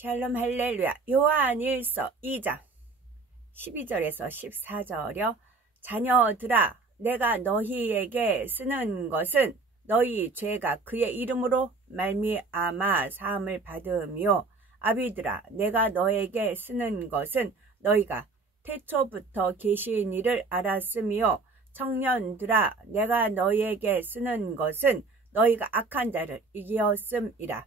샬롬 할렐루야. 요한일서 2장 12절에서 14절이요. 자녀들아, 내가 너희에게 쓰는 것은 너희 죄가 그의 이름으로 말미암아 사함을 받음이요. 아비들아, 내가 너에게 쓰는 것은 너희가 태초부터 계신 이를 알았음이요. 청년들아, 내가 너희에게 쓰는 것은 너희가 악한 자를 이기었음이라.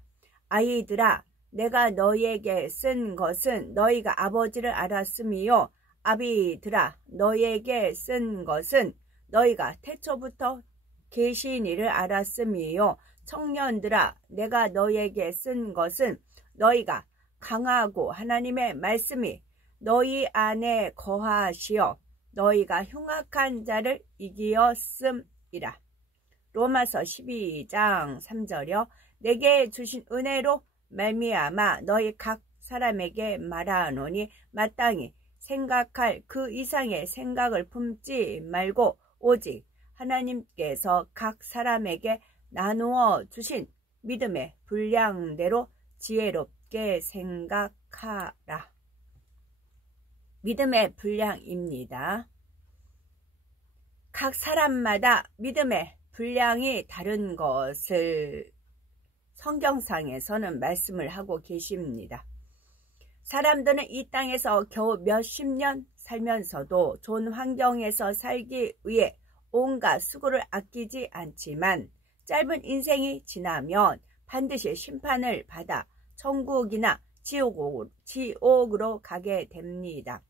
아이들아, 내가 너희에게 쓴 것은 너희가 아버지를 알았음이요. 아비들아, 너희에게 쓴 것은 너희가 태초부터 계신 이를 알았음이요. 청년들아, 내가 너희에게 쓴 것은 너희가 강하고 하나님의 말씀이 너희 안에 거하시어 너희가 흉악한 자를 이기었음이라. 로마서 12장 3절이요. 내게 주신 은혜로 말미암아 너희 각 사람에게 말하노니 마땅히 생각할 그 이상의 생각을 품지 말고 오직 하나님께서 각 사람에게 나누어 주신 믿음의 분량대로 지혜롭게 생각하라. 믿음의 분량입니다. 각 사람마다 믿음의 분량이 다른 것을 성경상에서는 말씀을 하고 계십니다. 사람들은 이 땅에서 겨우 몇십 년 살면서도 좋은 환경에서 살기 위해 온갖 수고를 아끼지 않지만 짧은 인생이 지나면 반드시 심판을 받아 천국이나 지옥으로 가게 됩니다.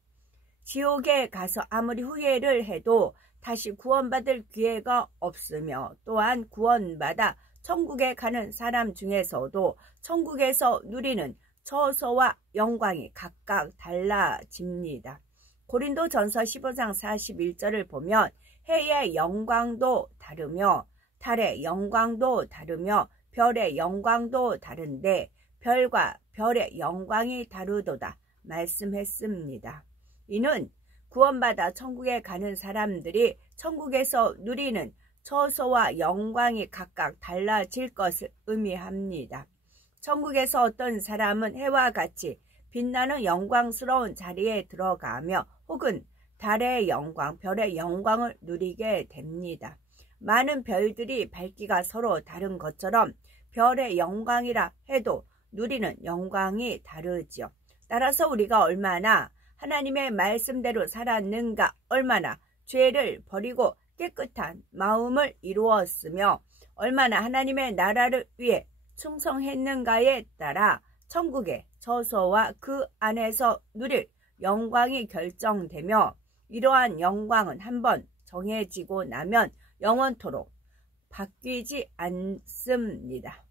지옥에 가서 아무리 후회를 해도 다시 구원받을 기회가 없으며 또한 구원받아 천국에 가는 사람 중에서도 천국에서 누리는 처소와 영광이 각각 달라집니다. 고린도전서 15장 41절을 보면 해의 영광도 다르며 달의 영광도 다르며 별의 영광도 다른데 별과 별의 영광이 다르도다 말씀했습니다. 이는 구원받아 천국에 가는 사람들이 천국에서 누리는 처소와 영광이 각각 달라질 것을 의미합니다. 천국에서 어떤 사람은 해와 같이 빛나는 영광스러운 자리에 들어가며 혹은 달의 영광, 별의 영광을 누리게 됩니다. 많은 별들이 밝기가 서로 다른 것처럼 별의 영광이라 해도 누리는 영광이 다르지요. 따라서 우리가 얼마나 하나님의 말씀대로 살았는가, 얼마나 죄를 버리고 깨끗한 마음을 이루었으며 얼마나 하나님의 나라를 위해 충성했는가에 따라 천국의 처소와 그 안에서 누릴 영광이 결정되며 이러한 영광은 한번 정해지고 나면 영원토록 바뀌지 않습니다.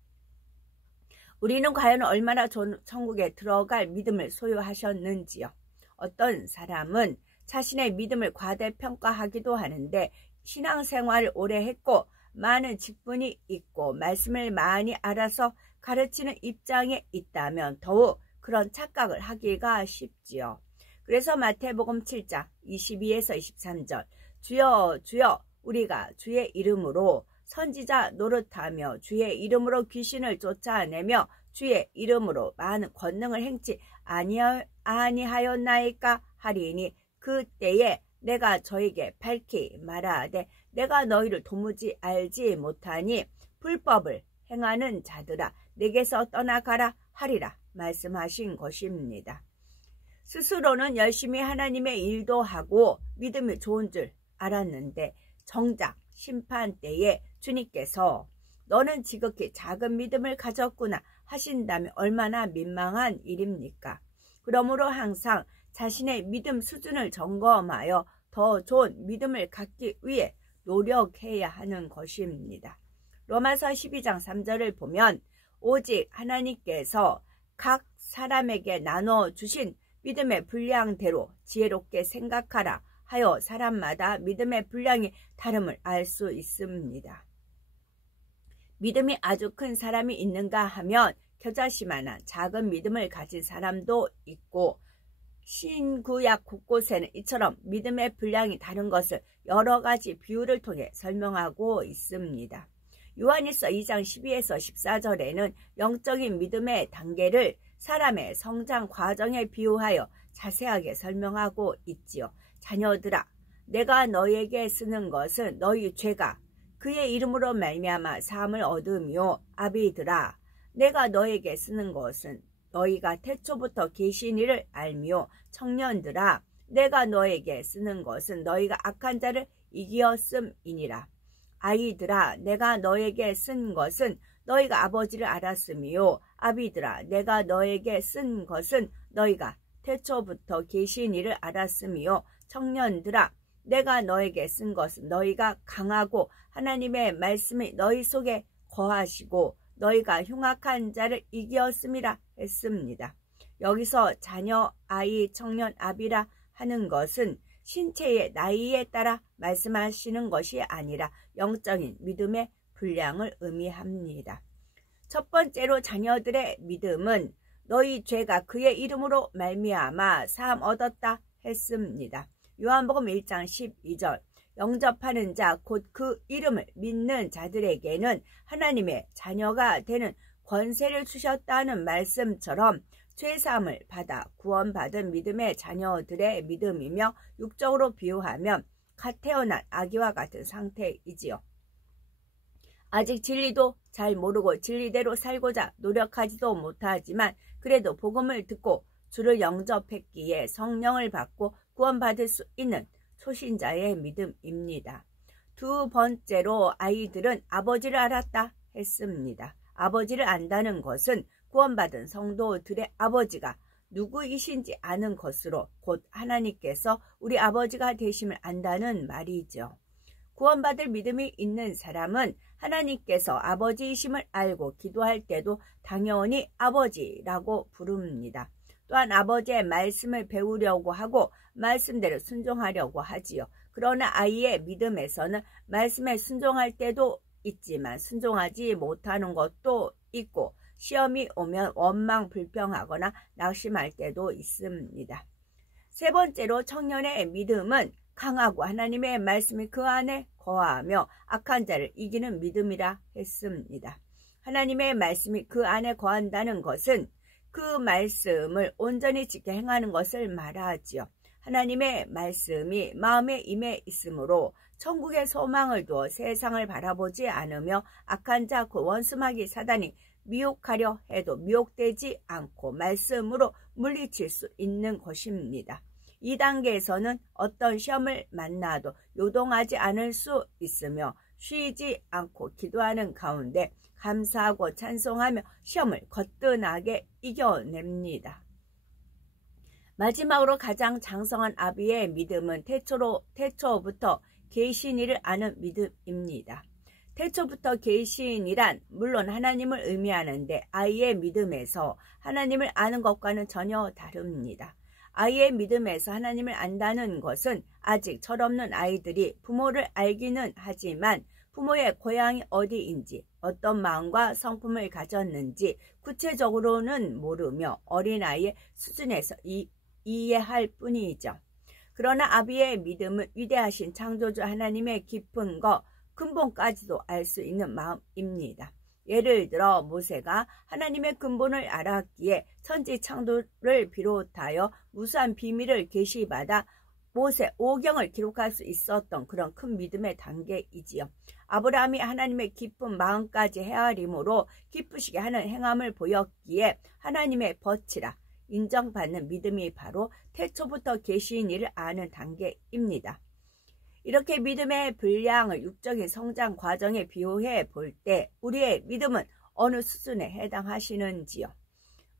우리는 과연 얼마나 좋은 천국에 들어갈 믿음을 소유하셨는지요. 어떤 사람은 자신의 믿음을 과대평가하기도 하는데 신앙생활을 오래 했고 많은 직분이 있고 말씀을 많이 알아서 가르치는 입장에 있다면 더욱 그런 착각을 하기가 쉽지요. 그래서 마태복음 7장 22에서 23절 주여 주여 우리가 주의 이름으로 선지자 노릇하며 주의 이름으로 귀신을 쫓아내며 주의 이름으로 많은 권능을 행치 아니하였나이까 하리니 그때에 내가 저에게 밝히 말하되 내가 너희를 도무지 알지 못하니 불법을 행하는 자들아 내게서 떠나가라 하리라 말씀하신 것입니다. 스스로는 열심히 하나님의 일도 하고 믿음이 좋은 줄 알았는데 정작 심판 때에 주님께서 너는 지극히 작은 믿음을 가졌구나 하신다면 얼마나 민망한 일입니까? 그러므로 항상 자신의 믿음 수준을 점검하여 더 좋은 믿음을 갖기 위해 노력해야 하는 것입니다. 로마서 12장 3절을 보면 오직 하나님께서 각 사람에게 나눠주신 믿음의 분량대로 지혜롭게 생각하라 하여 사람마다 믿음의 분량이 다름을 알 수 있습니다. 믿음이 아주 큰 사람이 있는가 하면 겨자씨만한 작은 믿음을 가진 사람도 있고 신구약 곳곳에는 이처럼 믿음의 분량이 다른 것을 여러 가지 비유를 통해 설명하고 있습니다. 요한일서 2장 12에서 14절에는 영적인 믿음의 단계를 사람의 성장 과정에 비유하여 자세하게 설명하고 있지요. 자녀들아, 내가 너희에게 쓰는 것은 너희 죄가 그의 이름으로 말미암아 사함을 얻으며, 아비들아, 내가 너에게 쓰는 것은 너희가 태초부터 계신 이를 알며, 청년들아, 내가 너에게 쓰는 것은 너희가 악한 자를 이기었음이니라. 아이들아, 내가 너에게 쓴 것은 너희가 아버지를 알았으며, 아비들아, 내가 너에게 쓴 것은 너희가 태초부터 계신 이를 알았으며, 청년들아, 내가 너에게 쓴 것은 너희가 강하고 하나님의 말씀이 너희 속에 거하시고 너희가 흉악한 자를 이기었음이라 했습니다. 여기서 자녀, 아이, 청년, 아비라 하는 것은 신체의 나이에 따라 말씀하시는 것이 아니라 영적인 믿음의 분량을 의미합니다. 첫 번째로 자녀들의 믿음은 너희 죄가 그의 이름으로 말미암아 사함 얻었다 했습니다. 요한복음 1장 12절, 영접하는 자 곧 그 이름을 믿는 자들에게는 하나님의 자녀가 되는 권세를 주셨다는 말씀처럼 죄사함을 받아 구원받은 믿음의 자녀들의 믿음이며, 육적으로 비유하면 갓 태어난 아기와 같은 상태이지요. 아직 진리도 잘 모르고 진리대로 살고자 노력하지도 못하지만 그래도 복음을 듣고 주를 영접했기에 성령을 받고 구원받을 수 있는 초신자의 믿음입니다. 두 번째로 아이들은 아버지를 알았다 했습니다. 아버지를 안다는 것은 구원받은 성도들의 아버지가 누구이신지 아는 것으로 곧 하나님께서 우리 아버지가 되심을 안다는 말이죠. 구원받을 믿음이 있는 사람은 하나님께서 아버지이심을 알고 기도할 때도 당연히 아버지라고 부릅니다. 또한 아버지의 말씀을 배우려고 하고 말씀대로 순종하려고 하지요. 그러나 아이의 믿음에서는 말씀에 순종할 때도 있지만 순종하지 못하는 것도 있고, 시험이 오면 원망 불평하거나 낙심할 때도 있습니다. 세 번째로 청년의 믿음은 강하고 하나님의 말씀이 그 안에 거하며 악한 자를 이기는 믿음이라 했습니다. 하나님의 말씀이 그 안에 거한다는 것은 그 말씀을 온전히 지켜 행하는 것을 말하지요. 하나님의 말씀이 마음에 임해 있으므로 천국의 소망을 두어 세상을 바라보지 않으며 악한 자 그 원수마귀 사단이 미혹하려 해도 미혹되지 않고 말씀으로 물리칠 수 있는 것입니다. 이 단계에서는 어떤 시험을 만나도 요동하지 않을 수 있으며 쉬지 않고 기도하는 가운데 감사하고 찬송하며 시험을 거뜬하게 이겨냅니다. 마지막으로 가장 장성한 아비의 믿음은 태초부터 계신 이를 아는 믿음입니다. 태초부터 계신이란 물론 하나님을 의미하는데 아이의 믿음에서 하나님을 아는 것과는 전혀 다릅니다. 아이의 믿음에서 하나님을 안다는 것은 아직 철없는 아이들이 부모를 알기는 하지만 부모의 고향이 어디인지 어떤 마음과 성품을 가졌는지 구체적으로는 모르며 어린아이의 수준에서 이해할 뿐이죠. 그러나 아비의 믿음은 위대하신 창조주 하나님의 깊은 것, 근본까지도 알 수 있는 마음입니다. 예를 들어 모세가 하나님의 근본을 알았기에 천지창조를 비롯하여 무수한 비밀을 계시받아 모세 5경을 기록할 수 있었던 그런 큰 믿음의 단계이지요. 아브라함이 하나님의 깊은 마음까지 헤아림으로 기쁘시게 하는 행함을 보였기에 하나님의 벗이라 인정받는 믿음이 바로 태초부터 계신 이를 아는 단계입니다. 이렇게 믿음의 분량을 육적인 성장 과정에 비유해 볼 때 우리의 믿음은 어느 수준에 해당하시는지요?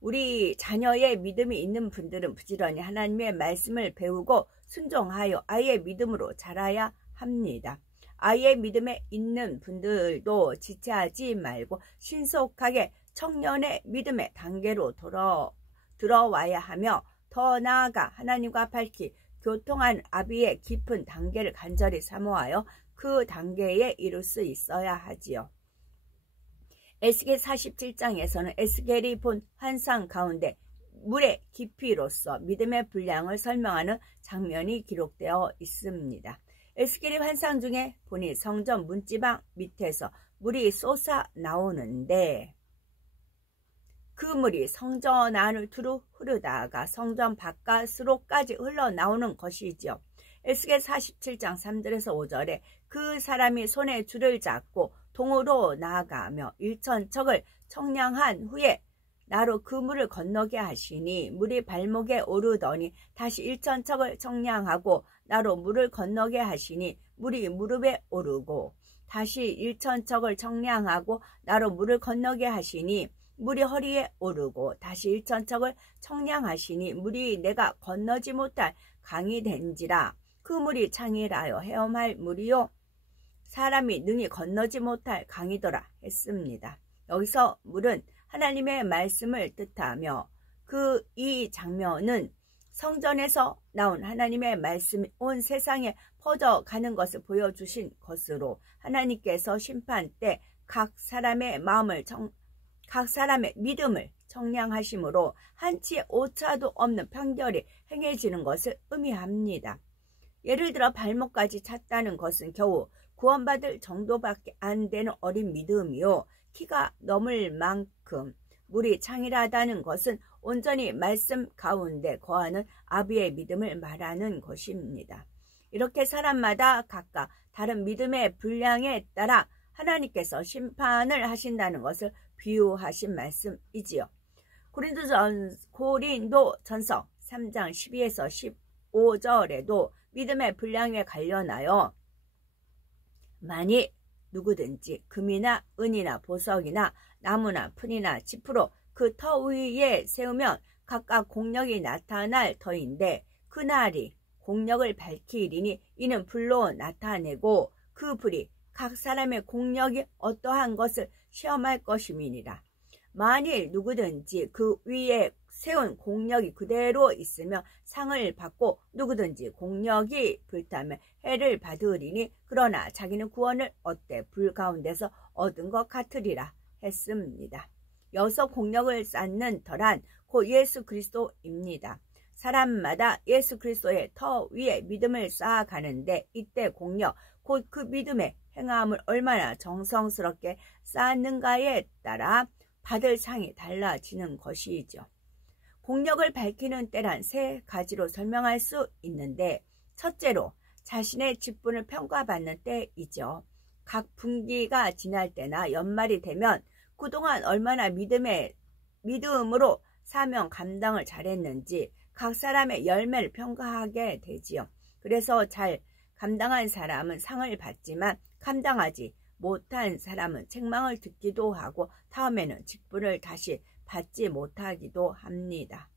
우리 자녀의 믿음이 있는 분들은 부지런히 하나님의 말씀을 배우고 순종하여 아이의 믿음으로 자라야 합니다. 아이의 믿음에 있는 분들도 지체하지 말고 신속하게 청년의 믿음의 단계로 들어와야 하며 더 나아가 하나님과 밝히 교통한 아비의 깊은 단계를 간절히 사모하여 그 단계에 이룰 수 있어야 하지요. 에스겔 47장에서는 에스겔이 본 환상 가운데 물의 깊이로서 믿음의 분량을 설명하는 장면이 기록되어 있습니다. 에스겔의 환상 중에 보니 성전 문지방 밑에서 물이 쏟아 나오는데 그 물이 성전 안을 두루 흐르다가 성전 바깥으로까지 흘러나오는 것이지요. 에스겔 47장 3절에서 5절에 그 사람이 손에 줄을 잡고 동으로 나아가며 1,000척을 청량한 후에 나로 그 물을 건너게 하시니 물이 발목에 오르더니 다시 1,000척을 청량하고 나로 물을 건너게 하시니 물이 무릎에 오르고 다시 1,000척을 청량하고 나로 물을 건너게 하시니 물이 허리에 오르고 다시 1,000척을 청량하시니 물이 내가 건너지 못할 강이 된지라. 그 물이 창이라여 헤엄할 물이요 사람이 능히 건너지 못할 강이더라 했습니다. 여기서 물은 하나님의 말씀을 뜻하며 이 장면은 성전에서 나온 하나님의 말씀이 온 세상에 퍼져가는 것을 보여주신 것으로 하나님께서 심판 때 각 사람의 믿음을 청량하심으로 한치의 오차도 없는 판결이 행해지는 것을 의미합니다. 예를 들어 발목까지 찼다는 것은 겨우 구원받을 정도밖에 안 되는 어린 믿음이요 키가 넘을 만큼 물이 창이라다는 것은 온전히 말씀 가운데 거하는 아비의 믿음을 말하는 것입니다. 이렇게 사람마다 각각 다른 믿음의 분량에 따라 하나님께서 심판을 하신다는 것을 비유하신 말씀이지요. 고린도전서 3장 12에서 15절에도 믿음의 분량에 관련하여 만일 누구든지 금이나 은이나 보석이나 나무나 풀이나 지푸로 그 터 위에 세우면 각각 공력이 나타날 터인데 그날이 공력을 밝히리니 이는 불로 나타내고 그 불이 각 사람의 공력이 어떠한 것을 시험할 것임이니라. 만일 누구든지 그 위에 세운 공력이 그대로 있으면 상을 받고 누구든지 공력이 불타면 해를 받으리니 그러나 자기는 구원을 얻되 불 가운데서 얻은 것 같으리라 했습니다. 여기서 공력을 쌓는 터란 곧 예수 그리스도입니다. 사람마다 예수 그리스도의 터 위에 믿음을 쌓아가는데 이때 공력 곧 그 믿음의 행함을 얼마나 정성스럽게 쌓는가에 따라 받을 상이 달라지는 것이죠. 공력을 밝히는 때란 세 가지로 설명할 수 있는데 첫째로 자신의 직분을 평가받는 때이죠. 각 분기가 지날 때나 연말이 되면 그동안 얼마나 믿음으로 사명 감당을 잘했는지 각 사람의 열매를 평가하게 되지요. 그래서 잘 감당한 사람은 상을 받지만 감당하지 못한 사람은 책망을 듣기도 하고 다음에는 직분을 다시 받지 못하기도 합니다.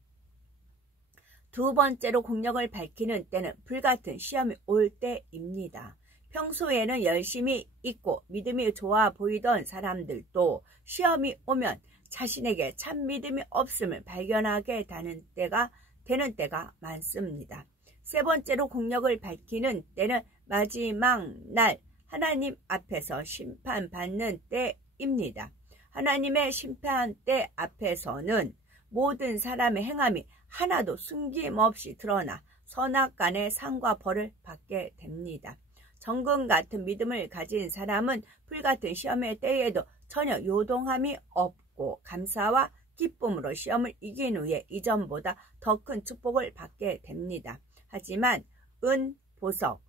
두 번째로 공력을 밝히는 때는 불같은 시험이 올 때입니다. 평소에는 열심히 있고 믿음이 좋아 보이던 사람들도 시험이 오면 자신에게 참 믿음이 없음을 발견하게 되는 때가 많습니다. 세 번째로 공력을 밝히는 때는 마지막 날 하나님 앞에서 심판받는 때입니다. 하나님의 심판 때 앞에서는 모든 사람의 행함이 하나도 숨김없이 드러나 선악간의 상과 벌을 받게 됩니다. 정금 같은 믿음을 가진 사람은 불같은 시험의 때에도 전혀 요동함이 없고 감사와 기쁨으로 시험을 이긴 후에 이전보다 더 큰 축복을 받게 됩니다. 하지만 은, 보석,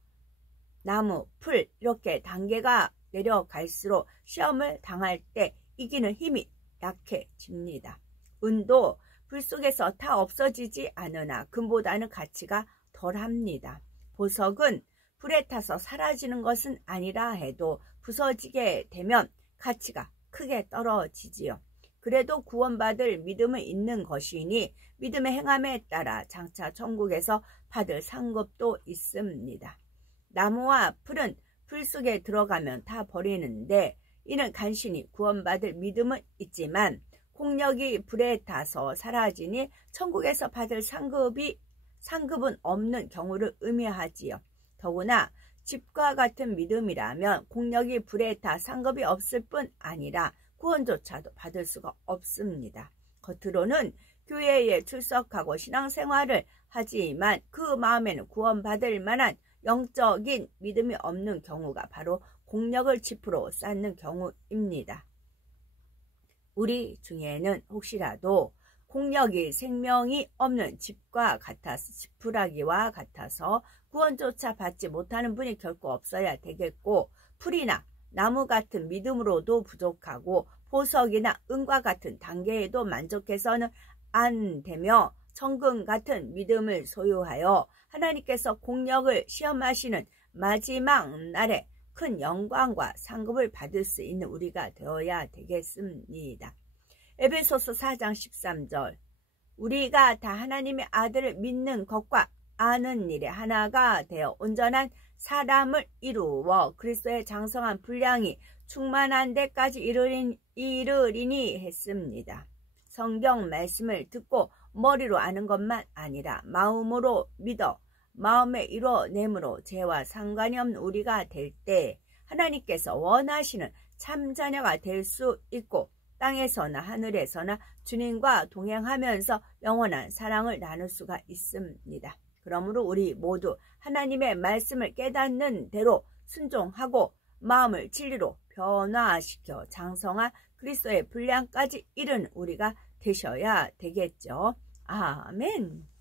나무, 풀 이렇게 단계가 내려갈수록 시험을 당할 때 이기는 힘이 약해집니다. 은도 불 속에서 다 없어지지 않으나 금보다는 가치가 덜합니다. 보석은 불에 타서 사라지는 것은 아니라 해도 부서지게 되면 가치가 크게 떨어지지요. 그래도 구원받을 믿음은 있는 것이니 믿음의 행함에 따라 장차 천국에서 받을 상급도 있습니다. 나무와 풀은 불 속에 들어가면 다 버리는데 이는 간신히 구원받을 믿음은 있지만 공력이 불에 타서 사라지니 천국에서 받을 상급은 없는 경우를 의미하지요. 더구나 집과 같은 믿음이라면 공력이 불에 타 상급이 없을 뿐 아니라 구원조차도 받을 수가 없습니다. 겉으로는 교회에 출석하고 신앙생활을 하지만 그 마음에는 구원받을 만한 영적인 믿음이 없는 경우가 바로 공력을 지푸로 쌓는 경우입니다. 우리 중에는 혹시라도 공력이 생명이 없는 집과 같아서 지푸라기와 같아서 구원조차 받지 못하는 분이 결코 없어야 되겠고, 풀이나 나무 같은 믿음으로도 부족하고 보석이나 은과 같은 단계에도 만족해서는 안 되며, 천금 같은 믿음을 소유하여 하나님께서 공력을 시험하시는 마지막 날에 큰 영광과 상급을 받을 수 있는 우리가 되어야 되겠습니다. 에베소서 4장 13절, 우리가 다 하나님의 아들을 믿는 것과 아는 일에 하나가 되어 온전한 사람을 이루어 그리스도의 장성한 분량이 충만한 데까지 이르리니 했습니다. 성경 말씀을 듣고 머리로 아는 것만 아니라 마음으로 믿어 마음에 이뤄냄으로 죄와 상관이 없는 우리가 될 때 하나님께서 원하시는 참자녀가 될 수 있고, 땅에서나 하늘에서나 주님과 동행하면서 영원한 사랑을 나눌 수가 있습니다. 그러므로 우리 모두 하나님의 말씀을 깨닫는 대로 순종하고 마음을 진리로 변화시켜 장성한 그리스도의 분량까지 이른 우리가 되셔야 되겠죠. 아멘.